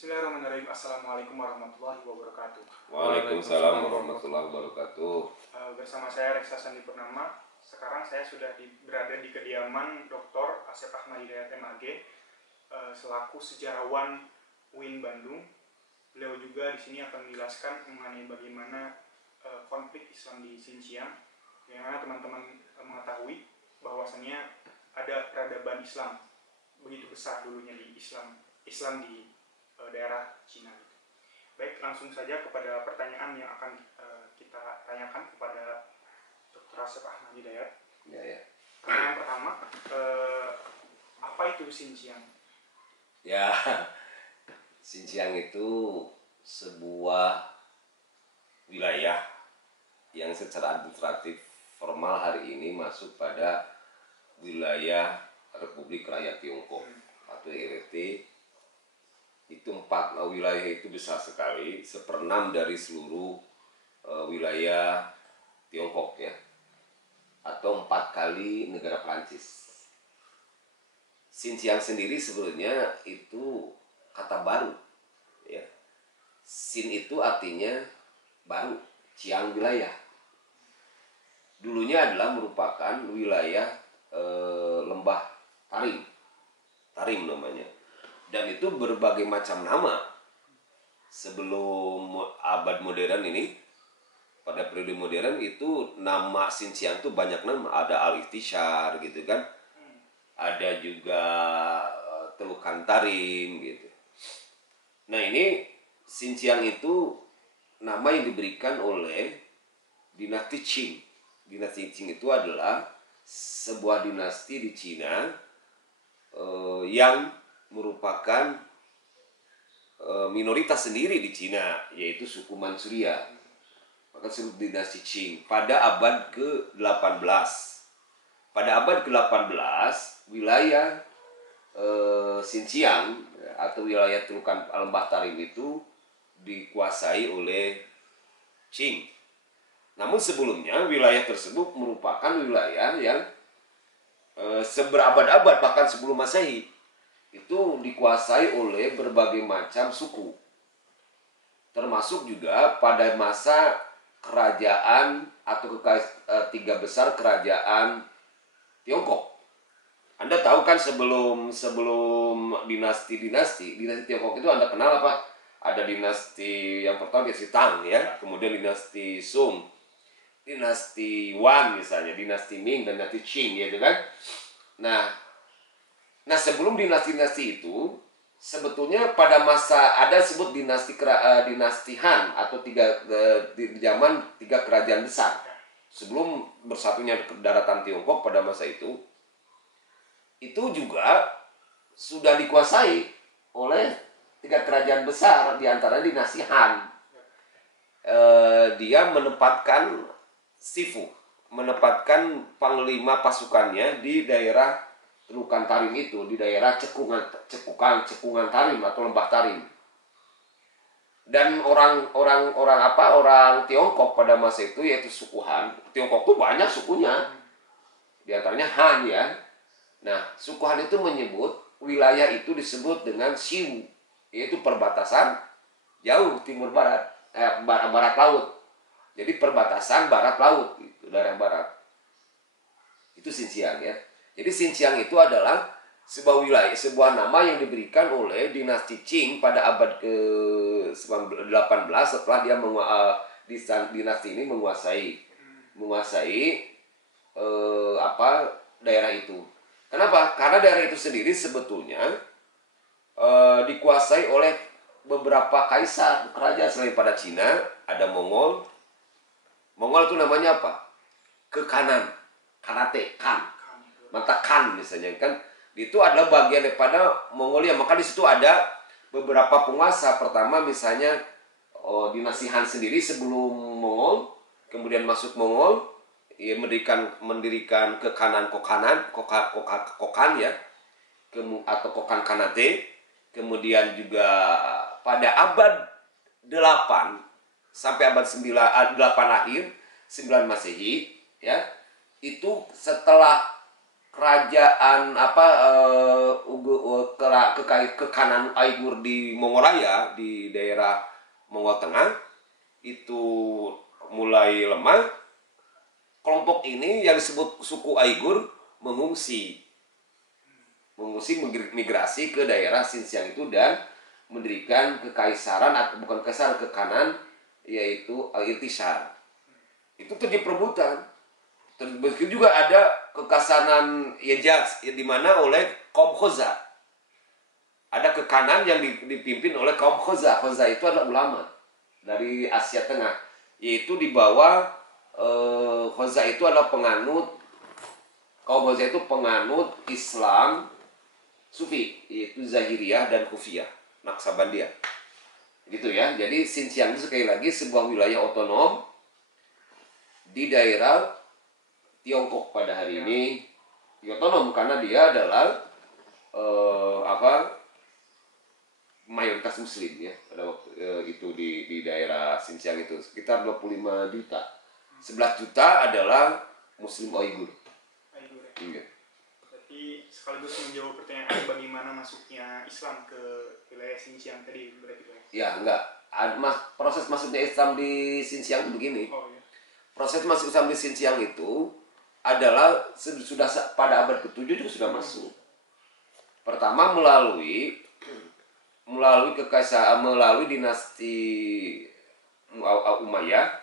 Bismillahirrahmanirrahim. Assalamualaikum warahmatullahi wabarakatuh. Waalaikumsalam warahmatullahi wabarakatuh. Bersama saya Reksa Sandi Purnama. Sekarang saya sudah berada di kediaman Dr. Asep Ahmad Hidayat MAG selaku sejarawan UIN Bandung. Beliau juga di sini akan menjelaskan mengenai bagaimana konflik Islam di Xinjiang. Yang mana teman-teman mengetahui bahwasannya ada peradaban Islam begitu besar dulunya di Islam di daerah Cina. Baik, langsung saja kepada pertanyaan yang akan kita tanyakan kepada Dr. Asep Ahmad Hidayat. Ya. Pertanyaan pertama, apa itu Xinjiang? Ya, Xinjiang itu sebuah wilayah yang secara administratif formal hari ini masuk pada wilayah Republik Rakyat Tiongkok atau RRT. Itu 4 wilayah itu besar sekali, 1/6 dari seluruh wilayah Tiongkok ya, atau 4 kali negara Prancis. Xinjiang sendiri sebenarnya itu kata baru ya. Xin itu artinya baru, Ciang wilayah. Dulunya adalah merupakan wilayah lembah Tarim namanya. Dan itu berbagai macam nama. Sebelum abad modern ini, pada periode modern itu nama Xinjiang itu banyak nama. Ada Al-Ikhtisar gitu kan. Ada juga Telukan Tarim gitu. Nah ini Xinjiang itu nama yang diberikan oleh dinasti Qing. Dinasti Qing itu adalah sebuah dinasti di Cina yang merupakan minoritas sendiri di Cina, yaitu suku Manchuria. Maka disebut dinasti Qing pada abad ke-18. Pada abad ke-18, wilayah Xinjiang atau wilayah Telukan Lembah Tarim itu dikuasai oleh Qing. Namun sebelumnya wilayah tersebut merupakan wilayah yang seberabad-abad bahkan sebelum Masehi itu dikuasai oleh berbagai macam suku. Termasuk juga pada masa kerajaan atau 3 besar kerajaan Tiongkok. Anda tahu kan sebelum dinasti Tiongkok itu Anda kenal apa? Ada dinasti yang pertama dinasti Tang ya, kemudian dinasti Song, dinasti Wan misalnya, dinasti Ming dan dinasti Qing gitu kan. Nah sebelum dinasti-dinasti itu sebetulnya pada masa ada disebut dinasti Han atau di zaman 3 kerajaan besar sebelum bersatunya daratan Tiongkok pada masa itu juga sudah dikuasai oleh 3 kerajaan besar, diantara dinasti Han. Dia menempatkan menempatkan panglima pasukannya di daerah Telukan Tarim itu, di daerah cekungan Tarim atau Lembah Tarim. Dan orang Tiongkok pada masa itu yaitu suku Han. Tiongkok itu banyak sukunya, di antaranya Han ya. Nah, suku Han itu menyebut wilayah itu disebut dengan Xiu, yaitu perbatasan jauh timur barat, barat laut. Jadi perbatasan barat laut, gitu, daerah barat. Itu Xinjiang ya. Jadi Xinjiang itu adalah sebuah wilayah, sebuah nama yang diberikan oleh dinasti Qing pada abad ke-18 setelah dia dinasti ini menguasai daerah itu. Kenapa? Karena daerah itu sendiri sebetulnya dikuasai oleh beberapa kaisar kerajaan selain pada Cina. Ada Mongol. Mongol itu namanya apa? Kekanan, Kanate, Kan. Mata Kan misalnya kan. Itu adalah bagian daripada Mongolia. Maka di situ ada beberapa penguasa. Pertama misalnya dinasti Han sendiri sebelum Mongol, kemudian masuk Mongol, ia mendirikan Kekanan Kokan ya, atau Kokan Kanate. Kemudian juga pada abad 8 sampai abad 8 akhir 9 Masehi ya, itu setelah kerajaan ke kanan Uighur di Mongolaya, di daerah Mongol Tengah itu mulai lemah. Kelompok ini yang disebut suku Uighur mengungsi migrasi ke daerah Xinjiang itu dan mendirikan kekaisaran atau bukan kekaisaran, ke kanan, yaitu Irtisar. Itu terjadi perebutan. Begitu juga ada kekaisaran Hejaz yang dimana oleh kaum Khoza. Ada ke kanan yang dipimpin oleh kaum Khoza. Khoza itu adalah ulama dari Asia Tengah, yaitu di bawah Khoza itu adalah penganut, kaum Khoza itu penganut Islam Sufi, yaitu Zahiriyah dan Kufiyah, Naqsabandiyah. Gitu ya. Jadi Xinjiang itu sekali lagi sebuah wilayah otonom di daerah Tiongkok pada hari ini. Otonom karena dia adalah mayoritas muslim ya pada waktu itu di daerah Xinjiang itu sekitar 25 juta. 11 juta adalah muslim Uighur. Iya. Berarti sekaligus menjawab pertanyaan bagaimana masuknya Islam ke wilayah Xinjiang tadi berarti Pak? Ya, enggak. Proses masuknya Islam di Xinjiang itu begini. Oh, ya. Proses masuk Islam di Xinjiang itu adalah sudah pada abad ke-7 juga sudah masuk. Pertama melalui kekaisaran, melalui dinasti Umayyah.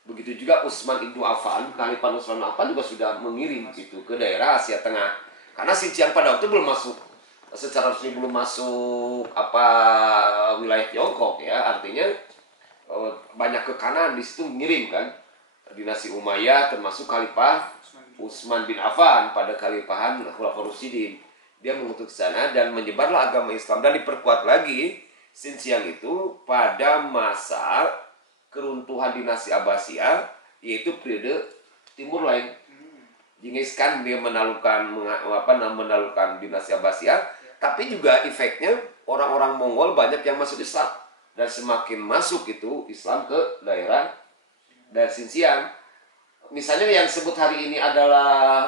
Begitu juga Utsman ibnu Affan, Khalifah Utsman ibnu Affan juga sudah mengirim gitu ke daerah Asia Tengah. Karena Xinjiang pada waktu belum masuk secara resmi, belum masuk wilayah Tiongkok ya. Artinya banyak ke kanan di situ mengirim kan. Dinasti Umayyah termasuk Khalifah Utsman bin Affan pada Khalifahan Khulafaur Rasyidin. Dia mengutus ke sana dan menyebarlah agama Islam dan diperkuat lagi Xinjiang itu pada masa keruntuhan dinasti Abbasiyah, yaitu periode Timur Lain. Genghis Khan dia menaklukkan dinasti Abbasiyah, tapi juga efeknya orang-orang Mongol banyak yang masuk Islam dan semakin masuk itu Islam ke daerah Xinjiang. Misalnya yang sebut hari ini adalah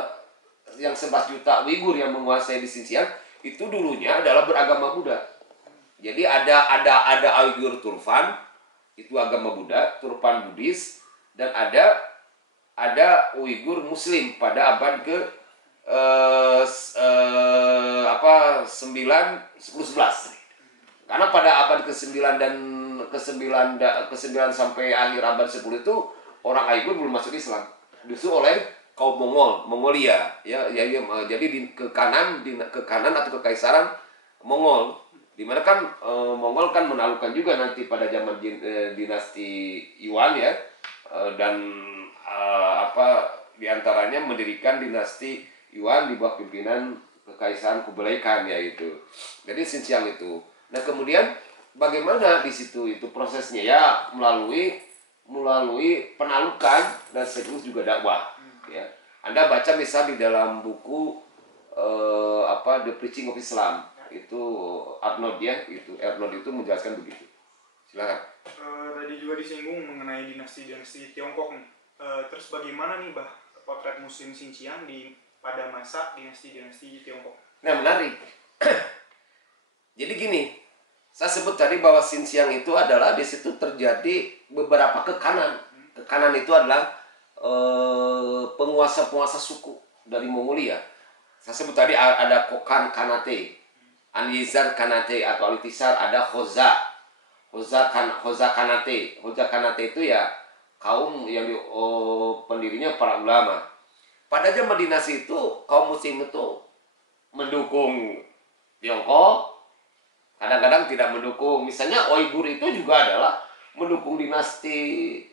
yang 11 juta Uighur yang menguasai di Xinjiang, itu dulunya adalah beragama Buddha. Jadi ada Uighur Turfan, itu agama Buddha, Turpan Buddhis, dan ada Uighur Muslim pada abad ke 9, 10, 11. Karena pada abad ke-9 dan ke-9 sampai akhir abad 10 itu orang Uighur belum masuk Islam. Justru oleh kaum Mongolia ya, jadi ke kanan atau kekaisaran Mongol. Dimana kan Mongol kan menaklukkan juga nanti pada zaman dinasti Yuan ya, dan diantaranya mendirikan dinasti Yuan di bawah pimpinan kekaisaran Kublai Khan yaitu. Jadi Xinjiang itu. Nah kemudian bagaimana di situ itu prosesnya ya melalui penaklukan dan sekaligus juga dakwah ya. Anda baca misal di dalam buku The Preaching of Islam itu Arnold itu menjelaskan begitu. Silakan. Tadi juga disinggung mengenai dinasti Tiongkok nih. Terus bagaimana nih potret Muslim Xinjiang pada masa dinasti Tiongkok? Nah menarik. Jadi gini, saya sebut tadi bahwa Xinjiang itu adalah di situ terjadi beberapa kekanan. Kekanan itu adalah penguasa suku dari Mongolia. Saya sebut tadi ada Kokan Kanate, Anizar Kanate atau Alitisar, ada Khoza Kanate. Khoza Kanate itu ya kaum yang pendirinya para ulama. Pada zaman dinasti itu kaum Muslim itu mendukung Tiongkok, kadang-kadang tidak mendukung. Misalnya Uighur itu juga adalah mendukung dinasti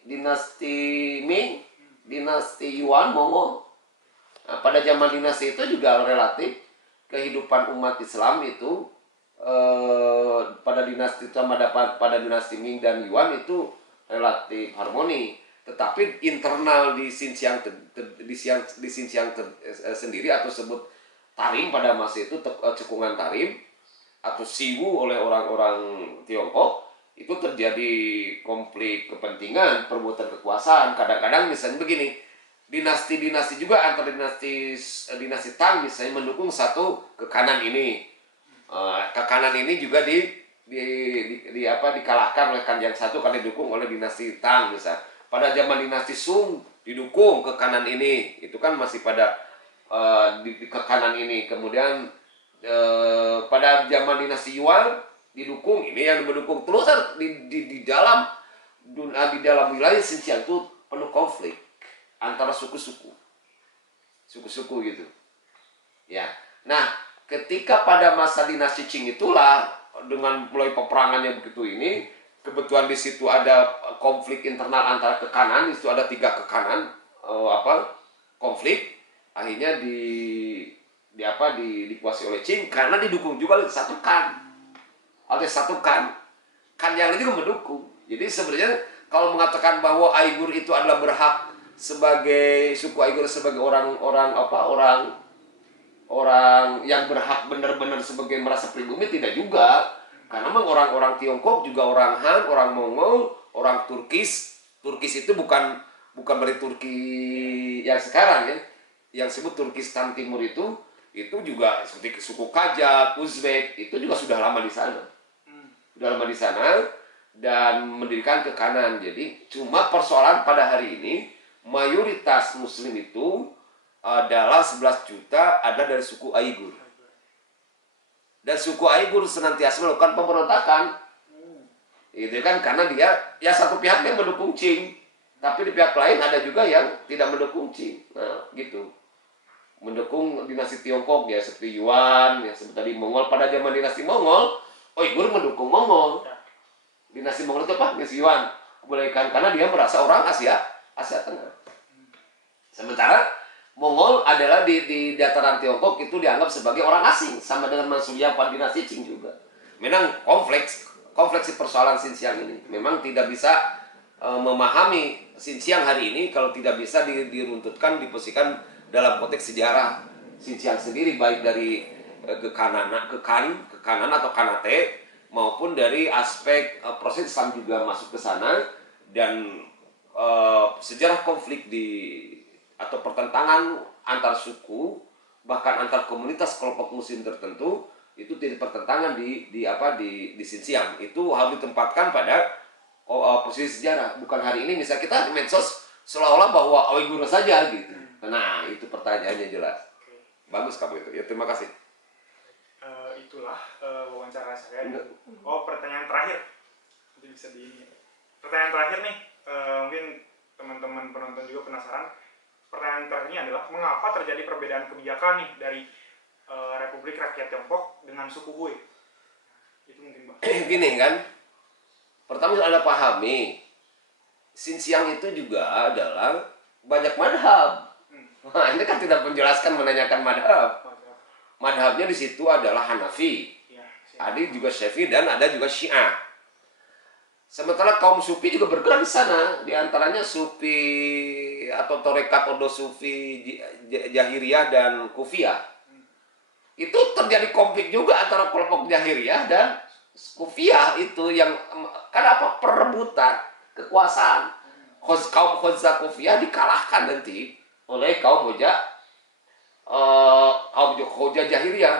Ming, dinasti Yuan, Mongol. Nah, pada zaman dinasti itu juga relatif kehidupan umat Islam itu pada dinasti Ming dan Yuan itu relatif harmoni. Tetapi internal di Xinjiang sendiri atau sebut Tarim pada masa itu cekungan Tarim atau Siwu oleh orang-orang Tiongkok, itu terjadi konflik kepentingan, perbuatan kekuasaan. Kadang-kadang misalnya begini, dinasti-dinasti juga antara dinasti Tang misalnya mendukung satu kekanan ini. Kekanan ini juga dikalahkan oleh kan yang satu karena didukung oleh dinasti Tang misalnya. Pada zaman dinasti Sung didukung kekanan ini, itu kan masih pada di kekanan ini. Kemudian pada zaman dinasti Yuan didukung ini yang mendukung terus di dalam wilayah Xinjiang itu penuh konflik antara suku-suku gitu ya. Nah, ketika pada masa dinasti Qing itulah dengan mulai peperangannya begitu ini, kebetulan di situ ada konflik internal antara kekanan, di situ ada 3 kekanan konflik, akhirnya dikuasai oleh Qing karena didukung juga oleh satu kan yang lain juga mendukung. Jadi sebenarnya kalau mengatakan bahwa Uighur itu adalah berhak sebagai suku Uighur sebagai orang yang berhak benar-benar sebagai merasa pribumi, tidak juga. Karena memang orang-orang Tiongkok juga orang Han, orang Mongol, orang Turkis itu bukan dari Turki yang sekarang ya. Yang disebut Turkistan Timur itu juga seperti suku Kajak, Uzbek itu juga sudah lama di sana. Dan mendirikan kekanan. Jadi cuma persoalan pada hari ini mayoritas muslim itu adalah 11 juta ada dari suku Uighur. Dan suku Uighur senantiasa melakukan pemberontakan. Itu kan karena dia ya satu pihak yang mendukung Qing, tapi di pihak lain ada juga yang tidak mendukung Qing. Nah, gitu. Mendukung dinasti Tiongkok ya seperti Yuan, ya seperti tadi Mongol. Pada zaman dinasti Mongol, Uighur mendukung Mongol. Dinasti Mongol itu apa? Dinasti Yuan. Bolehkan karena dia merasa orang Asia Tengah. Sementara Mongol adalah di dataran Tiongkok itu dianggap sebagai orang asing, sama dengan Manchuria pada dinasti Qing juga. Memang kompleks persoalan Xinjiang ini. Memang tidak bisa memahami Xinjiang hari ini kalau tidak bisa diruntutkan, diposisikan dalam konteks sejarah Xinjiang sendiri, baik dari kekanan atau kanate maupun dari aspek proses Islam juga masuk ke sana, dan sejarah konflik atau pertentangan antar suku bahkan antar komunitas kelompok muslim tertentu itu tidak pertentangan di Xinjiang. Itu harus ditempatkan pada posisi sejarah. Bukan hari ini misalnya kita di medsos seolah-olah bahwa Uighur saja gitu. Nah, itu pertanyaannya jelas. Bagus kamu itu. Ya, terima kasih. Itulah wawancara saya. Pertanyaan terakhir. Mungkin bisa pertanyaan terakhir nih. Mungkin teman-teman penonton juga penasaran. Pertanyaan terakhirnya adalah mengapa terjadi perbedaan kebijakan nih dari Republik Rakyat Tiongkok dengan suku Hui? Itu mungkin Bang. Gini kan. Pertama Anda pahami, Xinjiang itu juga adalah banyak madhab. Nah, ini kan tidak menjelaskan menanyakan madhab. Madhabnya di situ adalah Hanafi, ada juga Syafi'i, dan ada juga Syiah. Sementara kaum Sufi juga bergerak di sana, di antaranya Sufi atau Torekat Ordo Sufi Jahiriyah dan Kufiyah. Itu terjadi konflik juga antara kelompok Jahiriyah dan Kufiyah itu yang kenapa perebutan kekuasaan. Kaum Khuzah Kufiyah dikalahkan nanti oleh kaum Hoja Jahiriyah.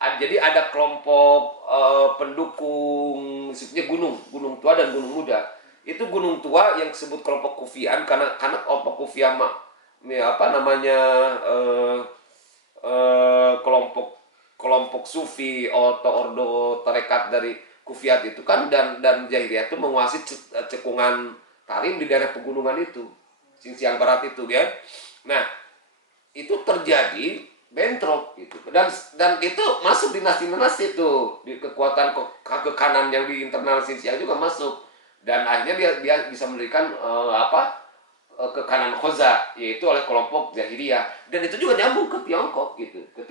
Jadi ada kelompok pendukung seperti gunung tua dan gunung muda. Itu gunung tua yang disebut kelompok Kufian karena kelompok Kufiyah kelompok Sufi atau ordo tarekat dari Kufiyat itu kan dan Jahiriyah itu menguasai cekungan Tarim di daerah pegunungan itu, Xinjiang Barat itu ya. Nah, itu terjadi bentrok gitu. Dan itu masuk dinasti-dinasti itu, di kekuatan kekanan yang di internal Xinjiang juga masuk. Dan akhirnya dia bisa mendirikan kekanan Khoza, yaitu oleh kelompok Jahiriyah. Dan itu juga nyambung ke Tiongkok gitu. Di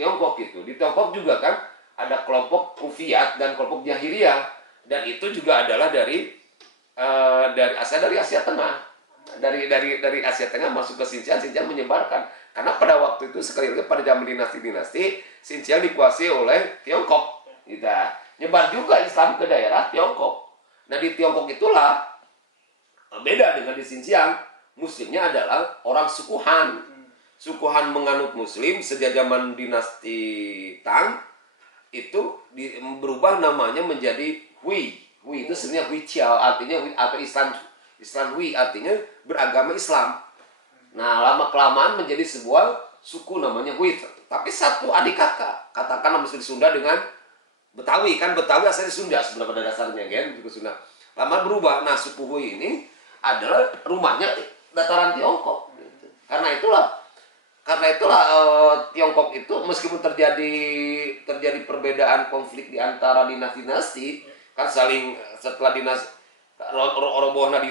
Tiongkok juga kan ada kelompok Kufiyat dan kelompok Jahiriyah. Dan itu juga adalah dari Asia Tengah. Dari Asia Tengah masuk ke Xinjiang menyebarkan. Karena pada waktu itu sekali lagi pada zaman dinasti-dinasti Xinjiang dikuasai oleh Tiongkok. Gitu. Nyebar juga Islam ke daerah Tiongkok. Nah, di Tiongkok itulah beda dengan di Xinjiang. Muslimnya adalah orang suku Han. Suku Han menganut Muslim sejak zaman dinasti Tang, itu berubah namanya menjadi Hui. Hui itu sebenarnya Hui Chiao, artinya Hui, atau Islam Hui, artinya beragama Islam. Nah, lama-kelamaan menjadi sebuah suku namanya Hui. Tapi satu adik kakak, katakanlah mesti di Sunda dengan Betawi, kan Betawi asalnya Sunda sebenarnya pada dasarnya, kan, suku Sunda. Lama berubah. Nah, suku Hui ini adalah rumahnya dataran Tiongkok. Karena itulah Tiongkok itu meskipun terjadi perbedaan konflik di antara dinasti-dinasti, kan saling setelah robohnya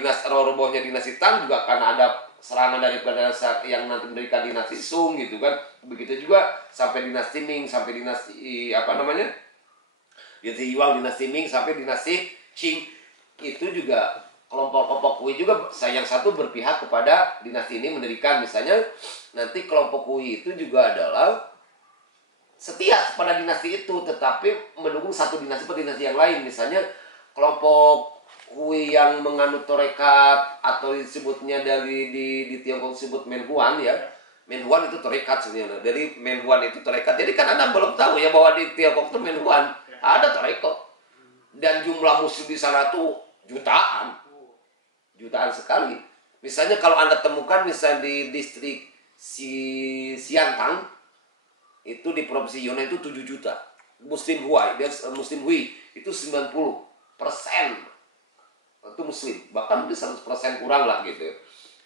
dinasti Tang juga karena ada serangan daripada yang nanti mendirikan dinasti Sung gitu kan. Begitu juga sampai dinasti Ming, sampai dinasti dinasti Yuan, dinasti Ming, sampai dinasti Qing. Itu juga kelompok-kelompok Hui juga, yang satu berpihak kepada dinasti ini mendirikan. Misalnya nanti kelompok Hui itu juga adalah setia kepada dinasti itu, tetapi mendukung satu dinasti pada dinasti yang lain. Misalnya kelompok Hui yang menganut tarekat, atau disebutnya di Tiongkok disebut Menhuan ya. Menhuan itu tarekat sebenarnya. Jadi Menhuan itu tarekat. Jadi kan Anda belum tahu ya bahwa di Tiongkok itu Menhuan ada tarekat. Dan jumlah muslim di sana tuh jutaan sekali. Misalnya kalau Anda temukan misalnya di distrik Siantang, itu di provinsi Yunnan itu 7 juta Muslim Hui, itu 90% itu Muslim, bahkan mungkin 100% kurang lah gitu.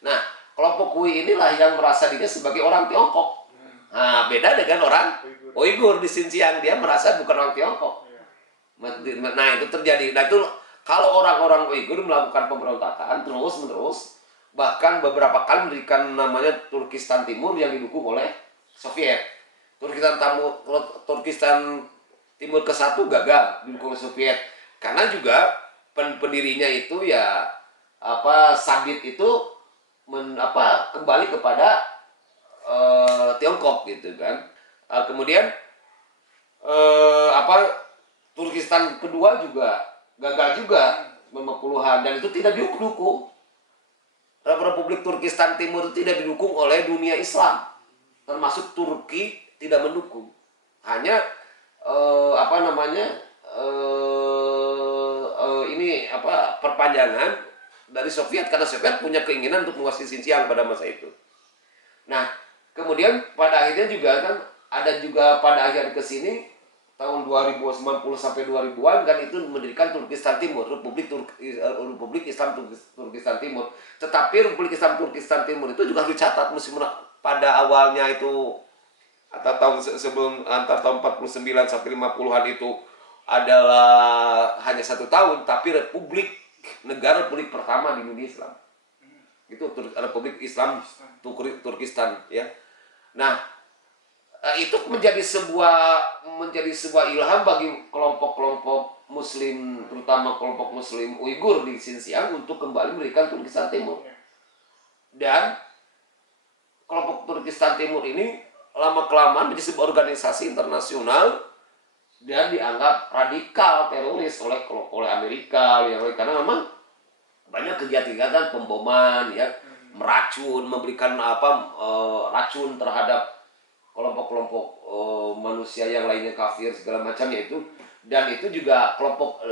Nah, kelompok Hui inilah yang merasa dirinya sebagai orang Tiongkok. Nah, beda dengan orang Uighur di Xinjiang, dia merasa bukan orang Tiongkok. Nah, itu terjadi. Nah, itu kalau orang-orang Uighur melakukan pemberontakan terus-menerus, bahkan beberapa kali mendirikan namanya Turkistan Timur yang didukung oleh Soviet. Turkistan Timur ke-1 gagal didukung oleh Soviet, karena juga pendirinya itu ya Sabit itu kembali kepada Tiongkok gitu kan. Kemudian Turkistan kedua juga gagal juga 50-an, dan itu tidak didukung. Republik Turkistan Timur itu tidak didukung oleh dunia Islam, termasuk Turki tidak mendukung. Hanya perpanjangan dari Soviet, karena Soviet punya keinginan untuk menguasai Xinjiang pada masa itu. Nah, kemudian pada akhirnya juga kan ada juga pada akhir ke sini tahun 2090 sampai 2000-an kan itu mendirikan Turkistan Timur, Republik Islam Turkistan Timur. Tetapi Republik Islam Turkistan Timur itu juga harus dicatat, meskipun pada awalnya itu atau tahun sebelum antara tahun 49 sampai 50-an itu adalah hanya 1 tahun, tapi negara republik pertama di dunia Islam. Itu Republik Islam Turkistan ya. Nah, itu menjadi sebuah ilham bagi kelompok-kelompok Muslim, terutama kelompok Muslim Uighur di Xinjiang untuk kembali mendirikan Turkistan Timur. Dan kelompok Turkistan Timur ini lama-kelamaan menjadi sebuah organisasi internasional dan dianggap radikal teroris oleh Amerika ya, karena memang banyak kegiatan pemboman ya, meracun, memberikan racun terhadap kelompok-kelompok manusia yang lainnya kafir segala macamnya itu. Dan itu juga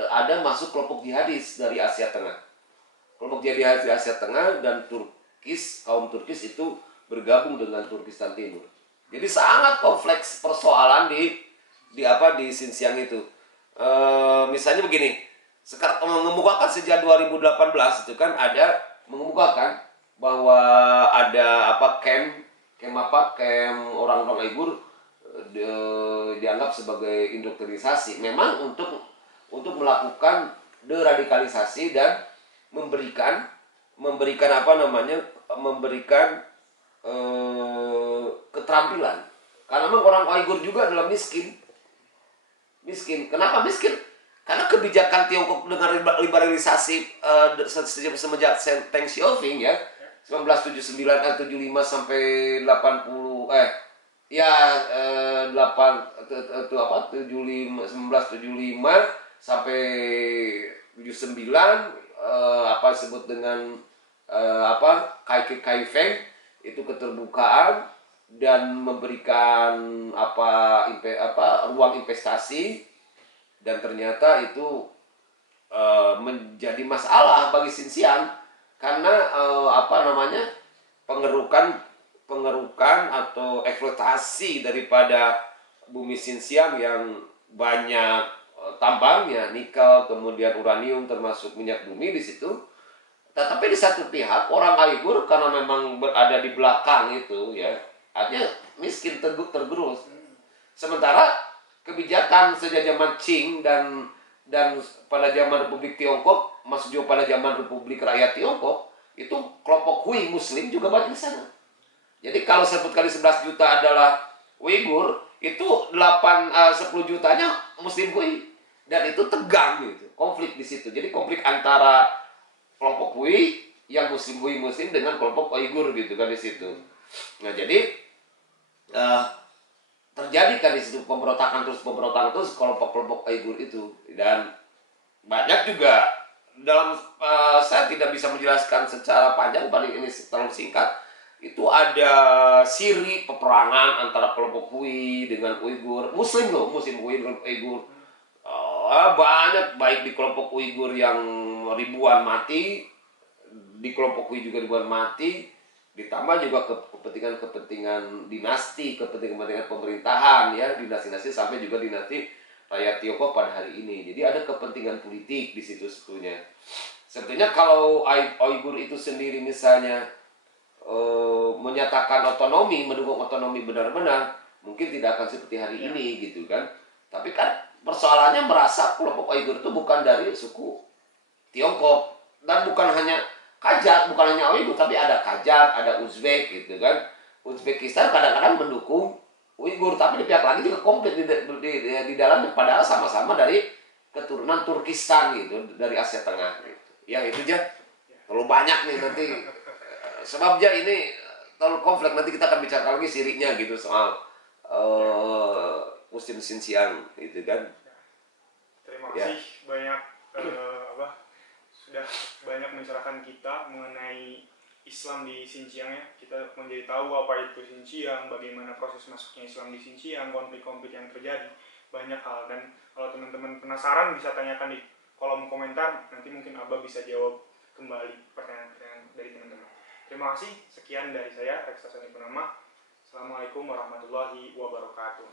ada masuk kelompok jihadis dari Asia Tengah. Kelompok jihadis dari Asia Tengah dan kaum Turkis itu bergabung dengan Turkistan Timur. Jadi sangat kompleks persoalan di Xinjiang itu. Misalnya begini, sekarang mengemukakan sejak 2018 itu kan ada mengemukakan bahwa ada camp orang-orang Uighur dianggap sebagai indoktrinisasi, memang untuk melakukan deradikalisasi dan memberikan keterampilan. Karena memang orang Uighur juga adalah miskin. Kenapa miskin? Karena kebijakan Tiongkok dengan liberalisasi semenjak Deng Xiaoping ya, 1979 75 sampai 80 1975 sampai 79 disebut dengan Kaifeng itu keterbukaan dan memberikan ruang investasi, dan ternyata itu menjadi masalah bagi Xinjiang karena pengerukan atau eksploitasi daripada bumi Xinjiang yang banyak tambangnya, nikel, kemudian uranium, termasuk minyak bumi di situ. Tetapi di satu pihak orang Uighur karena memang berada di belakang itu ya, artinya miskin, tergerus. Sementara kebijakan sejak zaman Qing dan pada zaman Republik Tiongkok, masuk juga pada zaman Republik Rakyat Tiongkok, itu kelompok Hui Muslim juga banyak di sana. Jadi kalau sebut kali 11 juta adalah Uighur, itu 10 jutanya Muslim Hui. Dan itu tegang gitu, konflik di situ. Jadi konflik antara kelompok Hui yang Muslim Hui Muslim dengan kelompok Uighur gitu kan di situ. Nah, jadi terjadi kan di situ pemberontakan terus kelompok-kelompok Uighur itu, dan banyak juga dalam saya tidak bisa menjelaskan secara panjang, paling ini terlalu singkat. Itu ada siri peperangan antara kelompok Hui dengan Uighur, Muslim Hui dengan Uighur. Banyak, baik di kelompok Uighur yang ribuan mati, di kelompok Hui juga ribuan mati, ditambah juga kepentingan dinasti, kepentingan pemerintahan ya, dinasti sampai juga dinasti rakyat Tiongkok pada hari ini. Jadi ada kepentingan politik di situ sebetulnya. Sebetulnya kalau Uighur itu sendiri misalnya menyatakan otonomi, mendukung otonomi benar-benar, mungkin tidak akan seperti hari ini gitu kan. Tapi kan persoalannya merasa kelompok Uighur itu bukan dari suku Tiongkok, dan bukan hanya Kajak, bukan hanya Uighur, tapi ada Kajak, ada Uzbek gitu kan. Uzbekistan kadang-kadang mendukung Uighur, tapi di pihak lain juga komplit di dalamnya, padahal sama-sama dari keturunan Turkistan gitu, dari Asia Tengah gitu. Ya itu aja. Terlalu banyak nih nanti. Sebabnya ini terlalu kompleks, nanti kita akan bicara lagi sirinya gitu soal Muslim Xinjiang gitu kan. Terima kasih banyak sudah banyak mencerahkan kita mengenai Islam di Xinjiang ya. Kita menjadi tahu apa itu Xinjiang, bagaimana proses masuknya Islam di Xinjiang, konflik-konflik yang terjadi, banyak hal. Dan kalau teman-teman penasaran bisa tanyakan di kolom komentar, nanti mungkin Abah bisa jawab kembali pertanyaan-pertanyaan dari teman-teman. Terima kasih, sekian dari saya, Reksa Sani Purnama. Assalamualaikum warahmatullahi wabarakatuh.